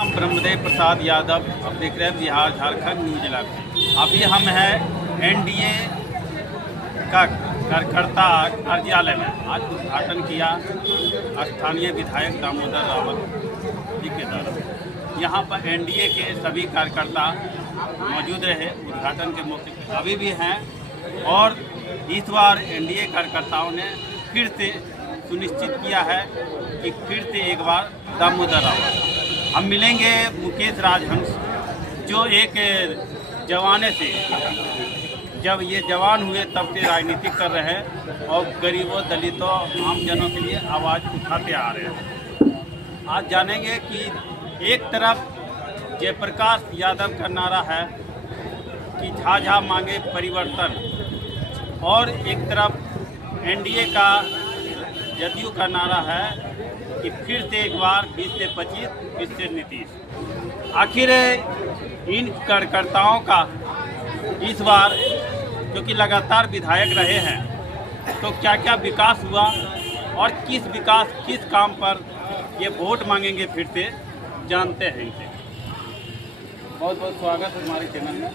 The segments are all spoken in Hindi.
नाम ब्रह्मदेव प्रसाद यादव। अब देख रहे हैं बिहार झारखंड न्यूज लाइव। अभी हम हैं एनडीए का कार्यकर्ता कार्यालय में। आज उद्घाटन किया स्थानीय विधायक दामोदर रावत जी के द्वारा। यहाँ पर एनडीए के सभी कार्यकर्ता मौजूद रहे उद्घाटन के मौके पर, अभी भी हैं। और इस बार एनडीए कार्यकर्ताओं ने फिर से सुनिश्चित किया है कि फिर से एक बार दामोदर रावत। हम मिलेंगे मुकेश राजहंस, जो एक जवाने से, जब ये जवान हुए तब से राजनीति कर रहे हैं और गरीबों, दलितों, आमजनों के लिए आवाज़ उठाते आ रहे हैं। आज जानेंगे कि एक तरफ जयप्रकाश यादव का नारा है कि झाझा मांगे परिवर्तन, और एक तरफ एनडीए का जदयू का नारा है कि फिर से एक बार 20 से 25, फिर से नीतीश। आखिर इन कार्यकर्ताओं का इस बार, क्योंकि लगातार विधायक रहे हैं, तो क्या क्या विकास हुआ और किस काम पर ये वोट मांगेंगे फिर से, जानते हैं इनसे। बहुत बहुत स्वागत है हमारे चैनल में।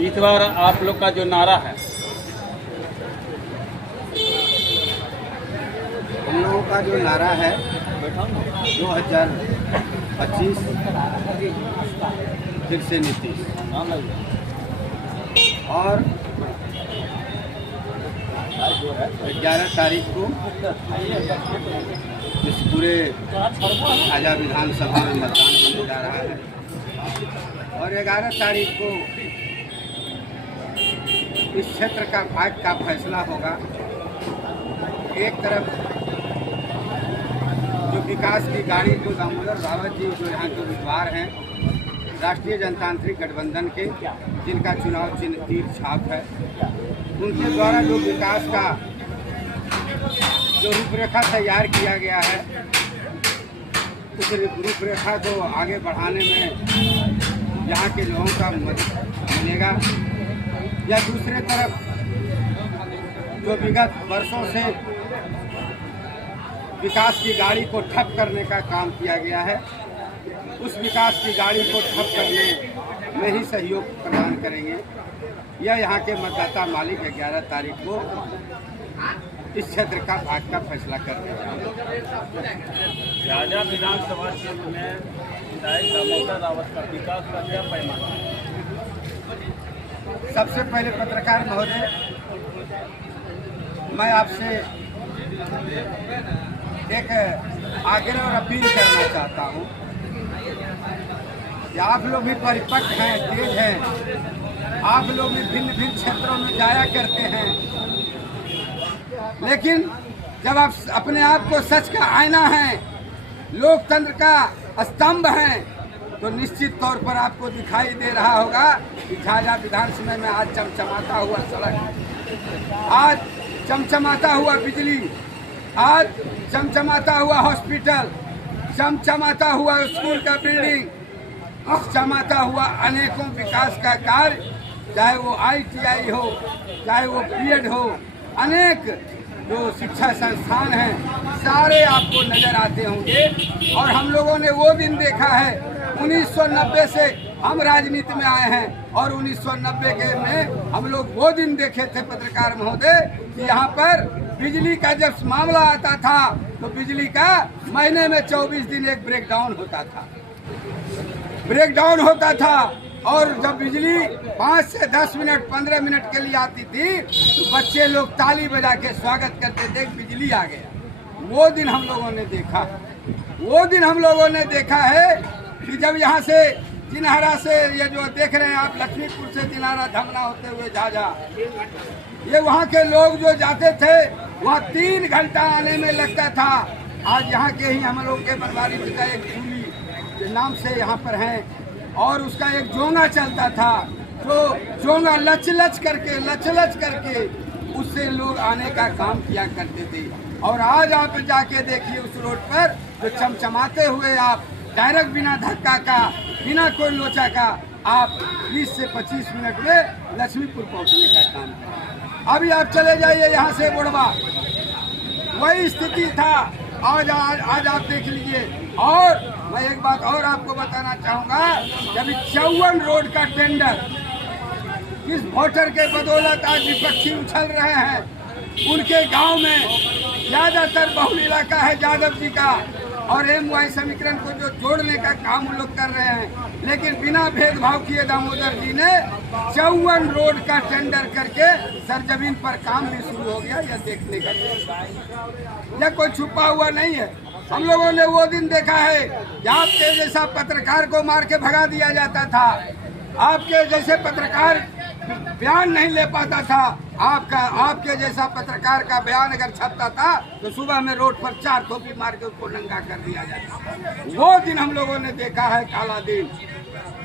इस बार आप लोग का जो नारा है, हम लोगों का जो नारा है 2025 फिर से नीतीश, और 11 तारीख को इस पूरे झाझा विधानसभा में मतदान होने जा रहा है। और 11 तारीख को इस क्षेत्र का भाग्य का फैसला होगा। एक तरफ जो विकास की गाड़ी को दामोदर रावत जी, जो यहाँ के उम्मीदवार हैं राष्ट्रीय जनतांत्रिक गठबंधन के, जिनका चुनाव चिन्ह तीर छाप है, उनके द्वारा जो विकास का जो रूपरेखा तैयार किया गया है, उस रूपरेखा को आगे बढ़ाने में यहाँ के लोगों का मदद मिलेगा। या दूसरे तरफ जो विगत वर्षों से विकास की गाड़ी को ठप करने का काम किया गया है, उस विकास की गाड़ी को ठप करने में ही सहयोग प्रदान करेंगे। यह यहाँ के मतदाता मालिक 11 तारीख को इस क्षेत्र का भाग्य का फैसला कर रहे हैं। झाझा विधानसभा क्षेत्र में विधायक दामोदर रावत का विकास का क्या पैमाना है? सबसे पहले पत्रकार महोदय, मैं आपसे एक आग्रह और अपील करना चाहता हूँ कि आप लोग भी परिपक्व हैं, तेज हैं, आप लोग भी भिन्न भिन्न क्षेत्रों में जाया करते हैं, लेकिन जब आप अपने आप को सच का आईना हैं, लोकतंत्र का स्तंभ हैं, तो निश्चित तौर पर आपको दिखाई दे रहा होगा कि झाझा विधानसभा में आज चमचमाता हुआ सड़क, आज चमचमाता हुआ बिजली, आज चमचमाता हुआ हॉस्पिटल, चमचमाता हुआ स्कूल का बिल्डिंग, चमचमाता हुआ अनेकों विकास का कार्य, चाहे वो ITI हो, चाहे वो बीएड हो, अनेक जो शिक्षा संस्थान हैं, सारे आपको नजर आते होंगे। और हम लोगों ने वो दिन देखा है, 1990 से हम राजनीति में आए हैं, और 1990 के में हम लोग वो दिन देखे थे पत्रकार महोदय कि यहाँ पर बिजली का जब मामला आता था तो बिजली का महीने में 24 दिन एक ब्रेकडाउन होता था। और जब बिजली 5 से 10 मिनट 15 मिनट के लिए आती थी तो बच्चे लोग ताली बजा के स्वागत करते थे, बिजली आ गया। वो दिन हम लोगों ने देखा, वो दिन हम लोगों ने देखा है कि जब यहाँ से जिनहरा से, ये जो देख रहे हैं आप, लक्ष्मीपुर से जिनहरा धमना होते हुए झाझा, ये वहाँ के लोग जो जाते थे वहाँ 3 घंटा आने में लगता था। आज यहाँ के ही हम लोग के बनवारी पिता एक चूली के नाम से यहाँ पर हैं, और उसका एक जोंगा चलता था, जो जोंगा लच लच करके उससे लोग आने का काम किया करते थे। और आज आप जाके देखिए उस रोड पर जो चमचमाते हुए आप डायरेक्ट बिना धक्का का, बिना कोई लोचा का, आप 20 से 25 मिनट में लक्ष्मीपुर पहुँचने का काम करें। अभी आप चले जाइए यहाँ से बुढ़वा, वही स्थिति था आज आप देख लीजिए। और मैं एक बात और आपको बताना चाहूँगा, जब 54 रोड का टेंडर किस वोटर के बदौलत आज विपक्षी उछल रहे हैं, उनके गांव में ज्यादातर बहुल इलाका है यादव जी का, और MY समीकरण को जो जोड़ने का काम वो लोग कर रहे हैं, लेकिन बिना भेदभाव किए दामोदर जी ने 54 रोड का टेंडर करके सरजमीन पर काम भी शुरू हो गया। यह देखने का यह कोई छुपा हुआ नहीं है। हम लोगों ने वो दिन देखा है कि आपके जैसा पत्रकार को मार के भगा दिया जाता था, आपके जैसे पत्रकार बयान नहीं ले पाता था, आपके जैसा पत्रकार का बयान अगर छपता था तो सुबह में रोड पर 4 थोपी मार के उसको नंगा कर दिया जाता। वो दिन हम लोगों ने देखा है, काला दिन।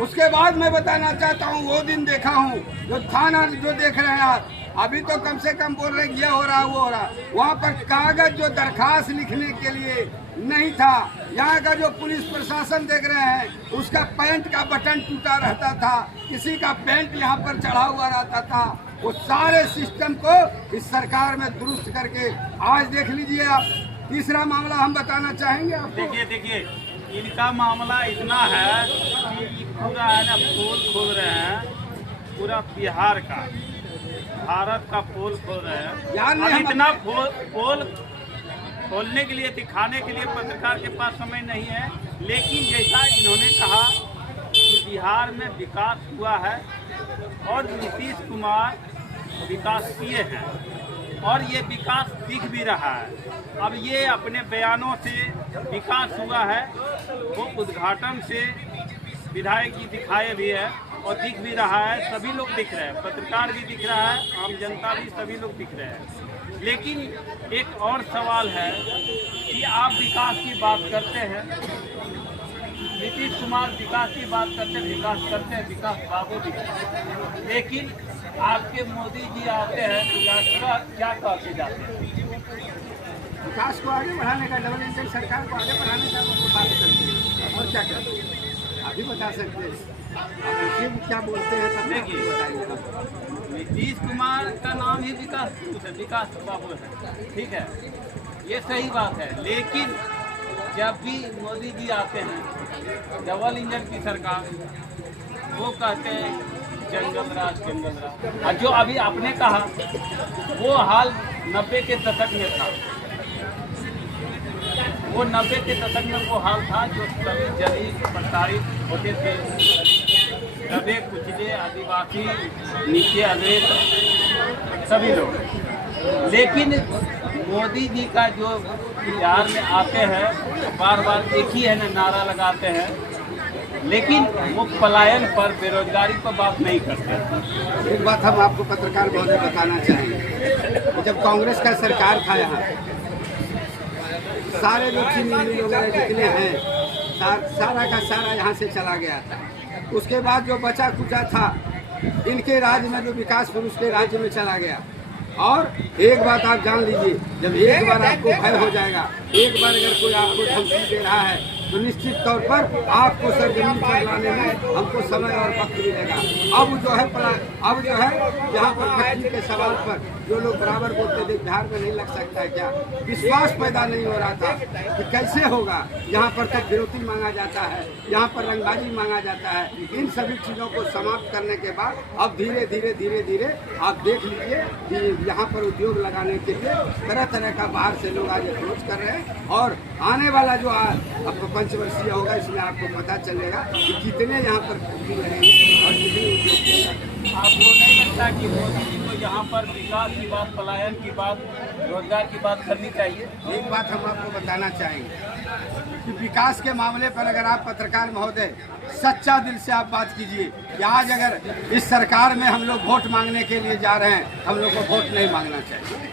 उसके बाद मैं बताना चाहता हूँ, वो दिन देखा हूँ जो थाना जो देख रहे हैं आप, अभी तो कम से कम बोल रहे ये हो रहा वो हो रहा, वहाँ पर कागज जो दरखास्त लिखने के लिए नहीं था। यहाँ का जो पुलिस प्रशासन देख रहे हैं, उसका पैंट का बटन टूटा रहता था, किसी का पैंट यहाँ पर चढ़ा हुआ रहता था। वो सारे सिस्टम को इस सरकार में दुरुस्त करके आज देख लीजिए आप। तीसरा मामला हम बताना चाहेंगे आपको। देखिए इनका मामला इतना है कि पूरा है ना पोल खोल रहे हैं, पूरा बिहार का, भारत का पोल खोल रहे हैं। अब इतना पोल खोलने के लिए, दिखाने के लिए पत्रकार के पास समय नहीं है, लेकिन जैसा इन्होंने कहा कि बिहार में विकास हुआ है और नीतीश कुमार विकास किए हैं और ये विकास दिख भी रहा है। अब ये अपने बयानों से विकास हुआ है, वो उद्घाटन से विधायक जी दिखाए भी है और दिख भी रहा है, सभी लोग दिख रहे हैं, पत्रकार भी दिख रहा है, आम जनता भी, सभी लोग दिख रहे हैं। लेकिन एक और सवाल है कि आप विकास की बात करते हैं, नीतीश कुमार विकास की बात करते हैं, विकास बाबू भी, लेकिन आपके मोदी जी आते हैं तो क्या कहते जाते हैं? विकास को आगे बढ़ाने का, डबल इंजन सरकार को आगे बढ़ाने का बात करते हैं, और क्या करते हैं आप भी बता सकते हैं। आप क्या बोलते हैं तब देखिए, नीतीश कुमार का नाम ही विकास बाबू है, ठीक है, ये सही बात है। लेकिन जब भी मोदी जी आते हैं डबल इंजन की सरकार, वो कहते हैं जंगल राज। और जो अभी आपने कहा वो हाल 90 के दशक में था, वो 90 के दशक में वो हाल था जो सभी जलील प्रताड़ित होते थे, दबे कुचले आदिवासी, नीचे अधेड़ सभी लोग। लेकिन मोदी जी का जो बिहार में आते हैं बार बार एक ही है ना नारा लगाते हैं, लेकिन वो पलायन पर, बेरोजगारी पर बात नहीं करते। एक बात हम आपको पत्रकार महोदय बताना चाहेंगे, जब कांग्रेस का सरकार था यहाँ, सारे जो चीनी मिल वगैरह जितने हैं सारा का सारा यहाँ से चला गया था। उसके बाद जो बचा कुचा था इनके राज्य में, जो विकास फिर उसके राज्य में चला गया। और एक बात आप जान लीजिए, जब एक बार आपको भय हो जाएगा, एक बार अगर कोई आपको धमकी दे रहा है तो निश्चित तौर पर आपको सरजमीन पर लाने में हमको समय और वक्त मिलेगा। अब जो है यहाँ पर भक्ति के सवाल पर जो लोग बराबर बोलते थे बिहार में नहीं लग सकता है, क्या विश्वास पैदा नहीं हो रहा था कि कैसे होगा। यहाँ पर तो फिरौती मांगा जाता है, यहाँ पर रंगबाजी मांगा जाता है। इन सभी चीज़ों को समाप्त करने के बाद अब धीरे धीरे आप देख लीजिए कि यहाँ पर उद्योग लगाने के लिए तरह तरह का बाहर से लोग आज अप्रोच कर रहे हैं। और आने वाला जो अब पंचवर्षीय होगा, इसमें आपको पता चलेगा कि कितने यहाँ पर उद्योग लगेंगे और कितने उद्योग। आपको नहीं लगता कि मोदी जी को यहाँ पर विकास की बात, पलायन की बात, रोजगार की बात करनी चाहिए? एक बात हम आपको बताना चाहेंगे कि विकास के मामले पर अगर आप पत्रकार महोदय सच्चा दिल से आप बात कीजिए कि आज अगर इस सरकार में हम लोग वोट मांगने के लिए जा रहे हैं, हम लोग को वोट नहीं मांगना चाहिए।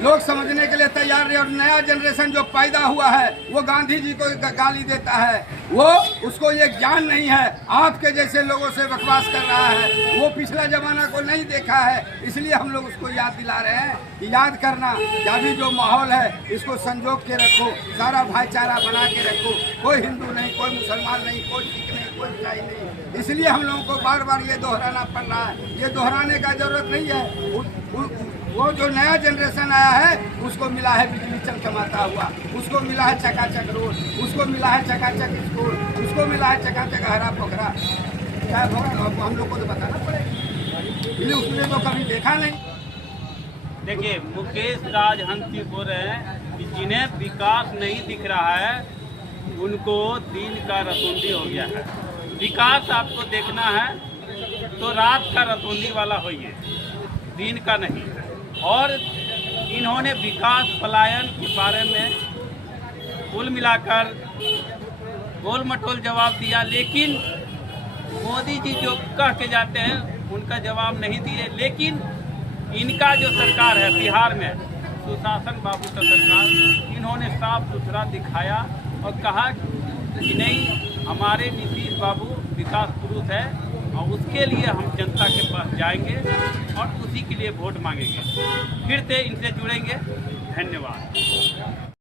लोग समझने के लिए तैयार रहे। और नया जनरेशन जो पैदा हुआ है वो गांधी जी को गाली देता है, वो उसको ये ज्ञान नहीं है, आपके जैसे लोगों से बकवास कर रहा है, वो पिछला जमाना को नहीं देखा है। इसलिए हम लोग उसको याद दिला रहे हैं कि याद करना कि अभी जो माहौल है इसको संजोग के रखो, सारा भाईचारा बना के रखो। कोई हिंदू नहीं, कोई मुसलमान नहीं, कोई सिख नहीं, कोई ईसाई नहीं। इसलिए हम लोगों को बार बार ये दोहराना पड़ रहा है। ये दोहराने का जरूरत नहीं है। वो जो नया जनरेशन आया है उसको मिला है बिजली चमचमाता हुआ, उसको मिला है चकाचक रोड, उसको मिला है चकाचक स्कूल, उसको मिला है चकाचक हरा पोखरा। क्या होगा अब हम लोग को तो बताना पड़ेगा, इसलिए उसने तो कभी देखा नहीं। देखिए, मुकेश राज हंसी बोल रहे हैं कि जिन्हें विकास नहीं दिख रहा है उनको दिन का रतौंधी हो गया है। विकास आपको देखना है तो रात का रतौंधी वाला होइए, दिन का नहीं। और इन्होंने विकास पलायन के बारे में कुल मिलाकर गोल मटोल जवाब दिया, लेकिन मोदी जी जो कह के जाते हैं उनका जवाब नहीं दिए। लेकिन इनका जो सरकार है बिहार में, सुशासन बाबू का सरकार, इन्होंने साफ सुथरा दिखाया और कहा कि नहीं, हमारे नीतीश बाबू विकास पुरुष है और उसके लिए हम जनता के पास जाएंगे और उसी के लिए वोट मांगेंगे। फिर से इनसे जुड़ेंगे। धन्यवाद।